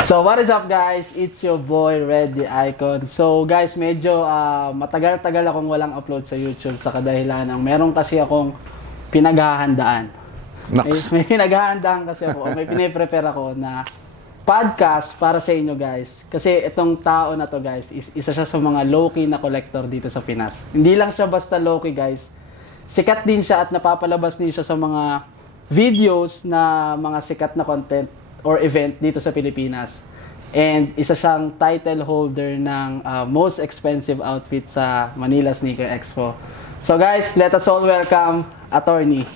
So what is up guys? It's your boy Red the Icon. So guys, medyo matagal-tagal akong walang upload sa YouTube sa kadahilan ng meron kasi akong pinaghahandaan. May pinaghahandaan kasi ako, may pine-prepare ako na podcast para sa inyo guys. Kasi itong tao na to guys, isa siya sa mga low-key na collector dito sa Pinas. Hindi lang siya basta low-key guys. Sikat din siya at napapalabas din siya sa mga videos na mga sikat na content or event dito sa Pilipinas. And isa siyang title holder ng most expensive outfit sa Manila Sneaker Expo. So guys, let us all welcome Attorney.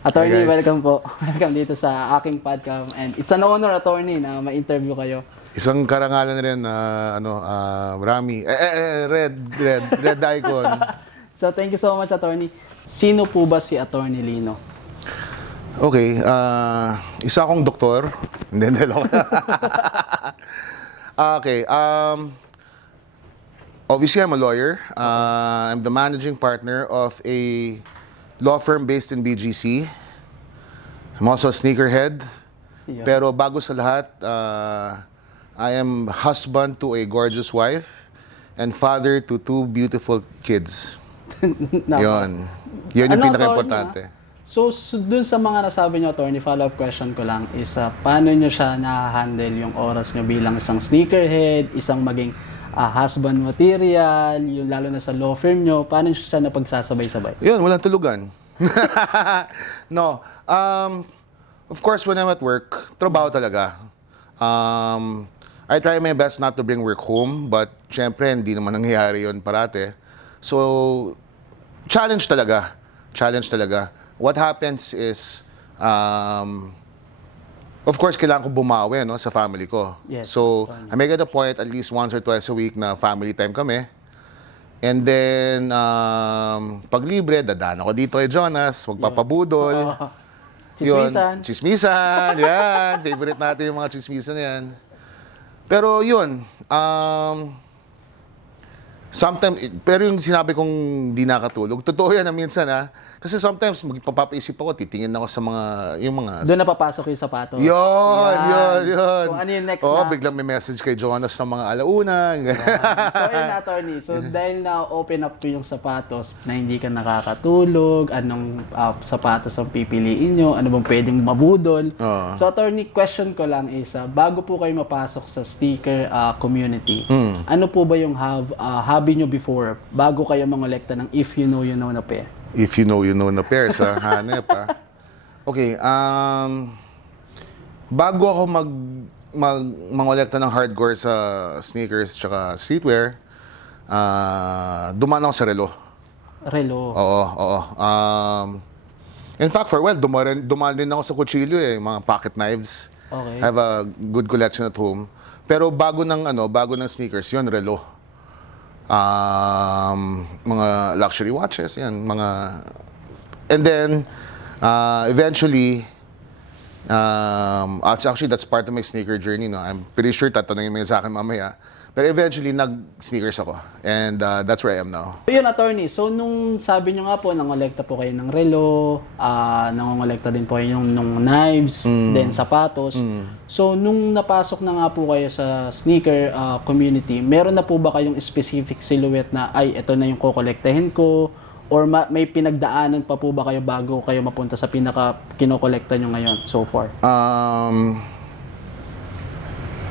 Attorney, welcome po. Welcome dito sa aking podcast. And it's an honor, Attorney, na ma-interview kayo. Isang karangalan rin na Rami. Red Icon. So thank you so much, Attorney. Sino po ba si Attorney Lino? Okay, isa akong doktor. Hindi lang. Okay, obviously I'm a lawyer. I'm the managing partner of a law firm based in BGC. I'm also a sneakerhead. Yeah. Pero bago sa lahat, I am husband to a gorgeous wife and father to two beautiful kids. Yun yung pinaka-importante. So dun sa mga nasabi nyo, Attorney, follow-up question ko lang is paano nyo siya na-handle yung oras nyo bilang isang sneakerhead, isang maging husband material, yung lalo na sa law firm nyo, paano nyo siya napagsasabay-sabay? Yun, walang tulugan. No. Of course, when I'm at work, trabaho talaga. I try my best not to bring work home, but syempre, hindi naman nangyayari yun parate. So, challenge talaga. What happens is, of course, kailangan ko bumawi sa family ko. Yes, So, I make it a point at least once or twice a week na family time kami. And then, pag libre, dadaan ako dito kay Jonas, magpapabudol. Chismisan. Chismisan, yan. Favorite natin yung mga chismisan yan. Pero yun, sometimes, pero yung sinabi kong di nakatulog, totoo yan na minsan kasi sometimes magpapaisip ako, titingin ako sa yung mga... Doon na papasok yung sapatos. Yun. Kung ano yung next na. na. Biglang may message kay Jonas ng mga alauna. So yun, Attorney. So dahil na open up to yung sapatos na hindi ka nakakatulog, anong sapatos ang pipiliin nyo, ano bang pwedeng mabudol. So Attorney, question ko lang is, bago po kayo mapasok sa sneaker community, ano po ba yung hobby nyo before, bago kayo mangolekta ng if you know na pair? If you know na pairs, hanep Okay, bago ako mangolekta ng hardcore sa sneakers tsaka streetwear, dumaan ako sa relo. Relo. Oo. In fact, for a while, dumaan din ako sa kutsilyo mga pocket knives. Okay. I have a good collection at home. Pero bago ng sneakers, yun, relo. Mga luxury watches, yan, and then eventually actually that's part of my sneaker journey, no. I'm pretty sure tatanungin mo yun sa akin mamaya, pero eventually nag-sneakers ako, and that's where I am now. So yun, Attorney, so nung sabi nyo nga po, nangolekta po kayo ng relo, nangolekta din po kayo ng knives, then sapatos. So nung napasok na nga po kayo sa sneaker community, meron na po ba kayong specific silhouette na, ay, ito na yung kokolektahin ko? Or may pinagdaanan pa po ba kayo bago kayo mapunta sa kinokolekta nyo ngayon so far?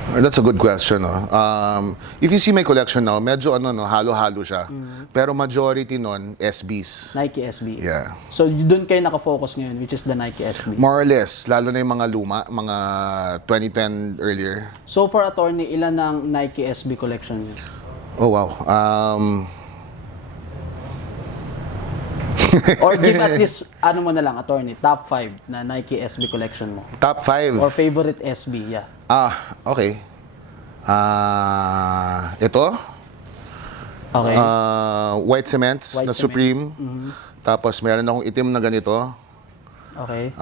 That's a good question. If you see my collection now, medyo halo-halo siya. Pero majority nun, SBs. Nike SB. Yeah. So doon kayo nakafocus ngayon, which is the Nike SB. More or less, lalo na yung mga luma, mga 2010 earlier. So for Attorney, ilan ang Nike SB collection niyo? Oh wow. Or give at least, ano mo na lang, attorney, top 5 na Nike SB collection mo. Top 5. Or favorite SB, yeah. Okay. Ito. Okay. White Cements White na cement. Supreme. Tapos meron akong itim na ganito. Okay.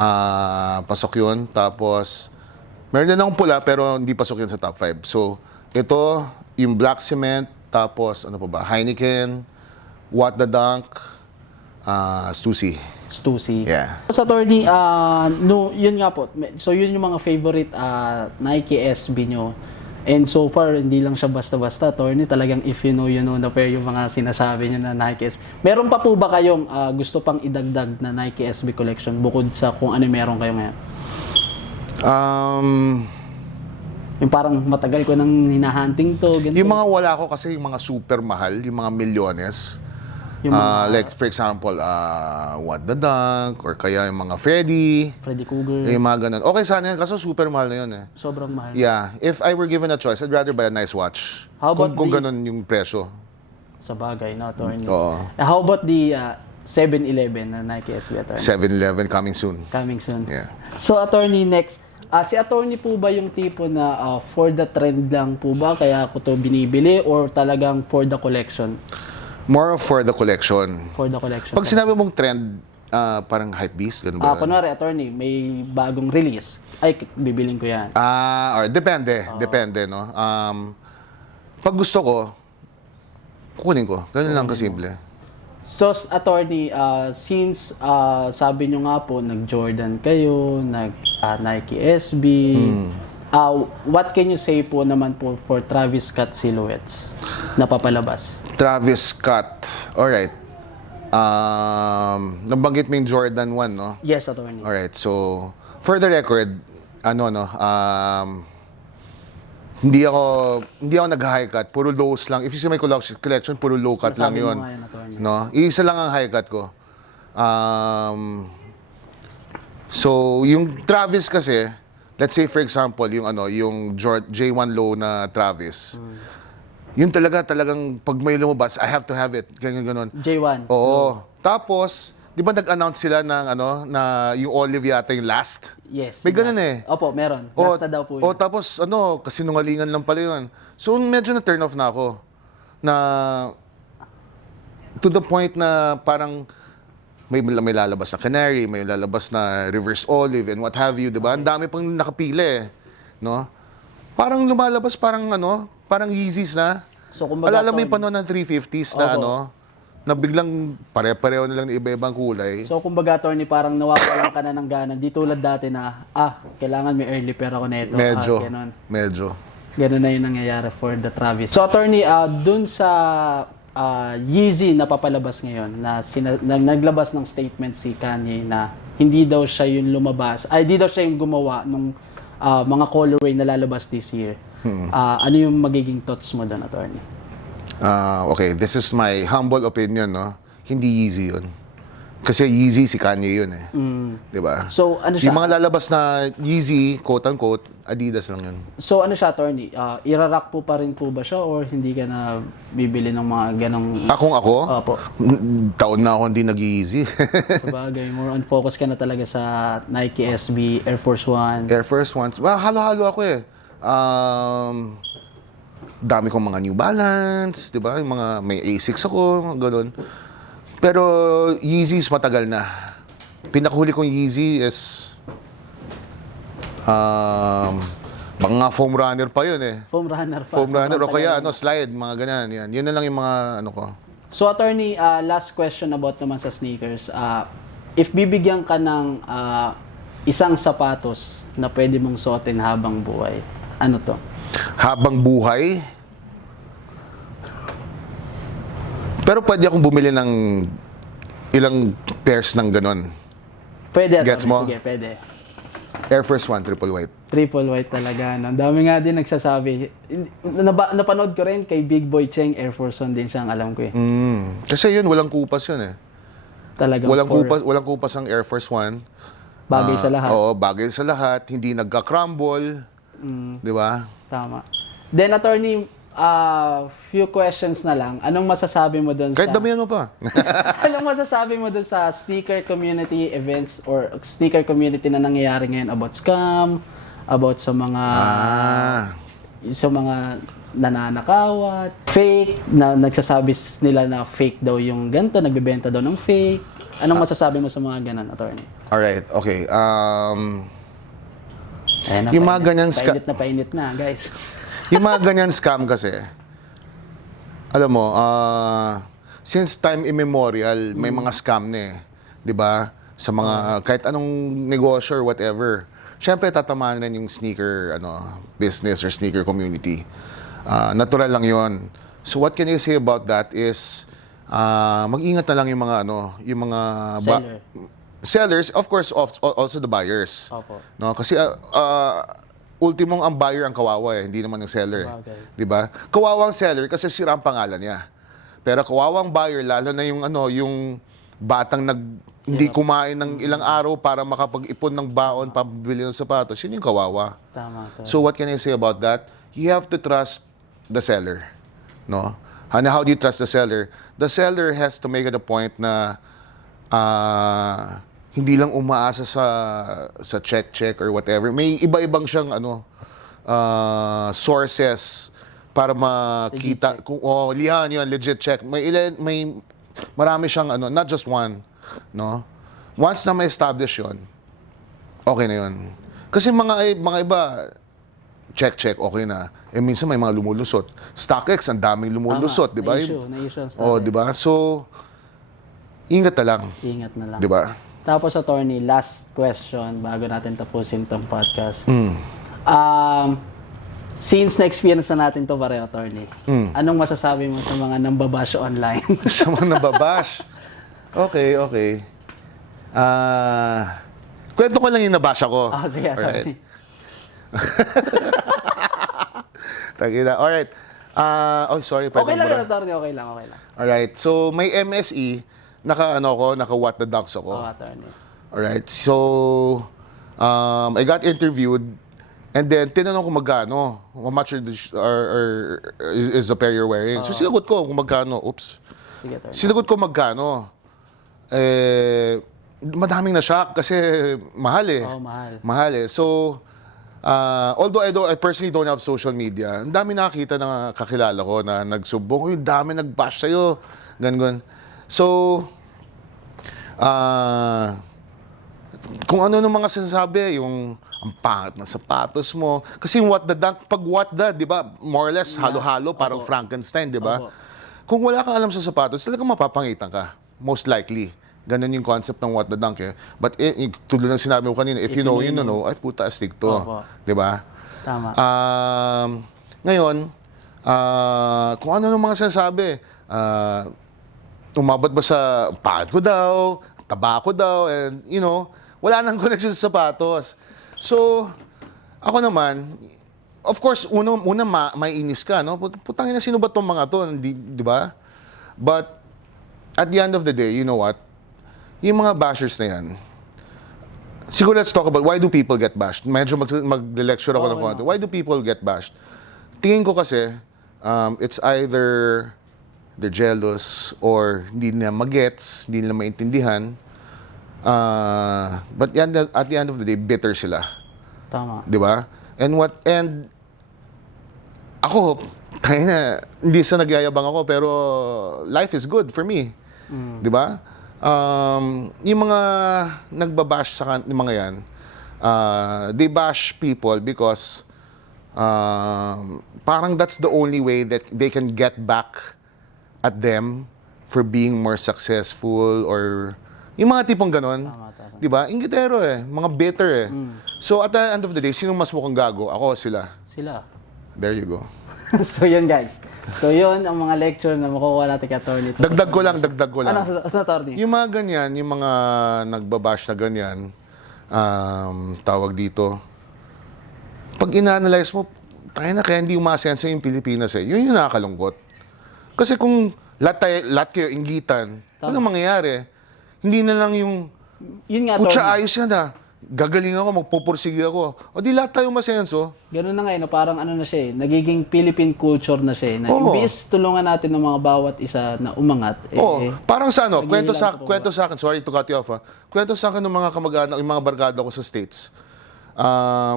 Pasok yun. Tapos, meron din akong pula pero hindi pasok yun sa top 5. So, ito, yung Black Cement. Tapos, ano pa ba? Heineken. What the Dunk. Stussy. Stussy. Yeah. Sa attorney, no, yun nga po. So, yun yung mga favorite Nike SB nyo. And so far, hindi lang siya basta-basta, attorney. Talagang if you know na pair yung mga sinasabi nyo na Nike SB. Meron pa po ba kayong gusto pang idagdag na Nike SB collection bukod sa kung ano meron kayo ngayon? Yung parang matagal ko nang hinahunting to, ganito. Yung mga wala ko kasi yung mga super mahal, yung mga milyones. Yung mga Like for example, What the Dunk, or kaya yung mga Freddy, Freddy Cougar, yung mga ganun. Okay sana yun, kaso super mahal na yun eh. sobrang mahal. Yeah, if I were given a choice, I'd rather buy a nice watch. How about kung the- ganun yung presyo. Sa bagay, no, attorney. Oo. How about the 7-Eleven na Nike SB, attorney? 7-Eleven coming soon. Coming soon. Yeah. So, attorney, next. Si attorney po ba yung tipo na for the trend lang po ba kaya ako to binibili or talagang for the collection? More for the collection. For the collection. Pag sinabi mong trend, parang hypebeast, ganun ba? Kunwari, attorney, may bagong release. Ay, bibiling ko yan. Or depende. Depende, no? Pag gusto ko, kukunin ko. Ganun lang kasimple. So, attorney, since sabi nyo nga po, nag-Jordan kayo, nag-Nike SB, what can you say po naman po for Travis Scott silhouettes na papalabas? Travis Scott. Alright. Nabanggit mo yung Jordan 1, no? Yes, attorney. Alright, so, for the record, hindi ako nag-high cut, puro lows lang. If you see my collection, puro low cut lang Sinasabi mo yun. nga yan, attorney. No? Isa lang ang high cut ko. So, yung Travis kasi, let's say for example, yung J1 low na Travis. Yun talagang pag may lumabas, I have to have it. Ganyan. J1. Oo. Tapos, di ba nag-announce sila ng na yung olive yata yung last? Yes. May ganun last. eh. Opo, meron. Last na daw po yun. Tapos kasinungalingan lang pala yun. So medyo na turn off na ako. Na to the point na parang may lalabas na canary, may lalabas na reverse olive and what have you, 'di ba? Ang dami pang nakapili, no? Parang lumalabas parang Yeezys na. So, kumbaga, Alala mo yung attorney, panon ng 350s na Opo. na biglang pare-pareho na lang ng iba-ibang kulay. So, kumbaga, attorney, parang nawawalan ka na ng gana. Di tulad dati na, kailangan may early pair ako na ito. Ganun. Medyo. Ganun na yung nangyayari for the Travis. So, attorney, dun sa Yeezy na papalabas ngayon, na naglabas ng statement si Kanye na hindi daw siya yung lumabas, hindi daw siya yung gumawa ng mga colorway na lalabas this year. Ano yung magiging thoughts mo doon, attorney? Okay, this is my humble opinion, no? Hindi Yeezy yun. Kasi Yeezy si Kanye yun eh. Di ba? So, ano siya? Yung mga lalabas na Yeezy, quote-unquote, Adidas lang yun. So, ano siya, attorney? Irarock po pa rin po ba siya or hindi ka na bibili ng mga ganong... Ako? Opo. Taon na ako hindi nag-Yeezy. Sabagay, more on focus ka na talaga sa Nike SB, Air Force One. Air Force Ones. Well, halo-halo ako eh. Dami kong mga New Balance, di ba? Yung mga may Asics ako, gano'n. Pero Yeezys matagal na. Pinakahuli kong Yeezy is mga foam runner pa yun eh. Foam runner pa. Foam runner o Sobrang kaya tagal. slide, mga ganyan. Yan. Yun na lang yung mga ko. So, attorney, last question about naman sa sneakers. If bibigyan ka ng isang sapatos na pwede mong suotin habang buhay, ano to? Habang buhay. Pero pwede akong bumili ng ilang pairs ng ganon. Pwede, attorney. Gets mo? Sige, pwede. Air Force One, triple white. Triple white talaga. No? Ang dami nga din nagsasabi. Napanood ko rin kay Big Boy Cheng, Air Force One din siya, ang alam ko eh. Kasi yun, walang kupas yun eh. Talagang Walang kupas ang Air Force One. bagay sa lahat. Oo, bagay sa lahat. Hindi nagka-crumble. Di ba? Tama. Then, attorney, few questions na lang. Anong masasabi mo doon Kahit sa... damihan mo pa. Anong masasabi mo doon sa sneaker community events or sneaker community na nangyayari ngayon about scam, about sa mga nananakawat, fake, na nagsasabi nila na fake daw yung ganito, nagbebenta daw ng fake. Anong masasabi mo sa mga ganun, attorney? Alright, okay. Ayan na, Yung mga ganyang painit na, guys. Yung mga ganyan scam kasi, alam mo, since time immemorial, may mga scam na eh. 'Di ba? Sa mga, kahit anong negosyo or whatever. Siyempre, tatamaan rin yung sneaker business or sneaker community. Natural lang yon. So what can you say about that is, mag-ingat na lang yung mga yung mga sellers, of course, also the buyers. Opo. No, kasi ultimong ang buyer ang kawawa hindi naman yung seller. Sabagay. 'Di ba? Kawawa ang seller kasi sira ang pangalan niya. Pero kawawang buyer lalo na yung yung batang hindi kumain ng ilang araw para makapag-ipon ng baon pambili ng sapatos, yun yung kawawa. Tama to. So what can I say about that? You have to trust the seller, no? And how do you trust the seller? The seller has to make it a point na hindi lang umaasa sa check or whatever. May iba-ibang siyang sources para makita kung yan legit check. May marami siyang not just one, no? Once na may establish 'yon, okay na 'yon. Kasi mga iba check okay na. Minsan may mga lumulusot. StockX ang daming lumulusot, di ba? Na-issue ang Oh, di ba? So ingat na lang. Ingat na lang. Di ba? Tapos, attorney, last question bago natin tapusin tong podcast. Since na-experience na natin to pareho, attorney, anong masasabi mo sa mga nambabash online? Sa mga nababash. Okay. Kwento ko lang yung nabash ako. Sige, attorney. Alright. Sorry. Okay lang, attorney. Okay lang. Alright. So, may MSE. Naka what the ducks ako. Attorney. Alright. So, I got interviewed. And then, tinanong ko magkano. How much is the pair you're wearing? So, sinagot ko kung magkano. Oops. Sige, attorney. Sinagot ko magkano. Madaming na-shock kasi mahal eh. Mahal. Mahal eh. So, although I personally don't have social media, ang dami nakakita na kakilala ko na nagsubong, yung dami nag-bash sa'yo. Ganun. So, kung ano nung mga sinasabi, yung ang pangit ng sapatos mo. Kasi yung pag what the, di ba, more or less, halo-halo, parang Frankenstein, di ba? Kung wala kang alam sa sapatos, talagang mapapangitan ka. Most likely. Ganun yung concept ng what the dunk eh. But tulad ng sinabi mo kanina, if you know, you know, ay puta, astig to. Di ba? Tama. Ngayon, kung ano nung mga sinasabi, umabot ba sa pangit ko daw, taba ko daw, and wala nang connection sa sapatos. So, ako naman, of course, una maiinis ka, no? Putangin na, sino ba tong mga to? Di ba? But, at the end of the day, you know what? Yung mga bashers na yan, siguro let's talk about why do people get bashed. Medyo mag-lecture ako ng konti. Why do people get bashed? Tingin ko kasi, it's either they're jealous or hindi nila magets, hindi nila maintindihan. But at the end of the day, bitter sila. Tama. Di ba? And ako, hindi sa nagyayabang ako, pero life is good for me. Di ba? Yung mga nagbabash sa mga yan, they bash people because parang that's the only way that they can get back at them for being more successful or yung mga tipong ganon. Di ba? Inggitero eh. Mga bitter eh. So at the end of the day, sino mas mukhang gago? Ako o sila? Sila. There you go. So yun, guys. So yun ang mga lecture na makukuha natin kay attorney. Dagdag ko lang. Ano, attorney? Yung mga ganyan, yung mga nagbabash na ganyan, tawag dito, pag ina-analyze mo, tayo na kaya hindi umasenso yung Pilipinas eh. Yun yung nakakalungkot. Kasi kung lahat kayo inggitan, anong mangyayari? Hindi na lang yung Yun nga, putya attorney. ayos yan ah. gagaling ako, magpupursige ako. O di lahat tayo masenso. Ganun na ngayon, no? Parang ano na siya eh, nagiging Philippine culture na siya eh. Na Oo. imbis tulungan natin ng mga bawat isa na umangat. Oo, parang sa ano, naghihilang kwento sa akin, sorry to cut you off kwento sa akin ng mga kamag-anak, yung mga barkada ko sa States.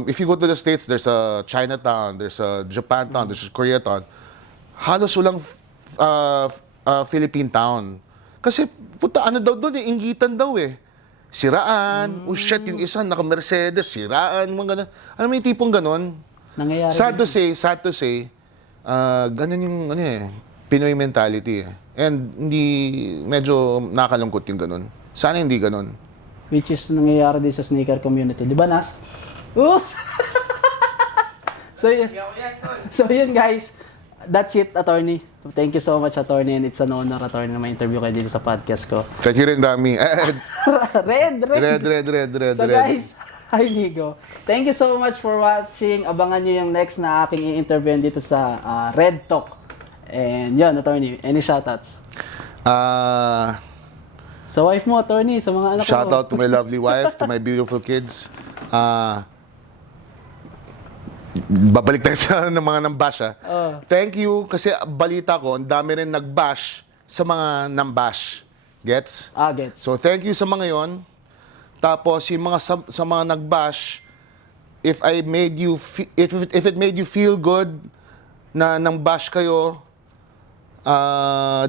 If you go to the States, there's a Chinatown, there's a Japantown, there's a Koreatown. Halos walang Philippine town. Kasi, puta, ano daw doon inggitan daw Siraan, oh shit, yung isa naka-Mercedes, siraan, mga ganun. Alam mo yung tipong ganun? Nangyayari. Sad to say, ganun yung Pinoy mentality And hindi, medyo nakalungkot yung ganun. Sana hindi ganun. Which is nangyayari din sa sneaker community. Di ba, Nas? Oops! So yun guys, that's it, attorney. Thank you so much, attorney, and it's an honor, attorney, na ma-interview kayo dito sa podcast ko. Thank you rin, Dami. Red. So red. guys, hi Migo. Thank you so much for watching. Abangan nyo yung next na aking i-interview dito sa Red Talk. And yun, attorney, any shoutouts? Sa wife mo, attorney, sa mga anak ko. Shout out to my lovely wife, to my beautiful kids. Babalik tayo sa ng mga nambash Thank you kasi balita ko, ang dami rin nagbash sa mga nambash. Gets? Gets. So thank you sa mga yon. Tapos yung mga sa mga nagbash, if it made you feel good na nang bash kayo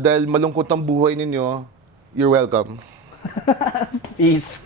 dahil malungkot ang buhay ninyo, you're welcome. Peace.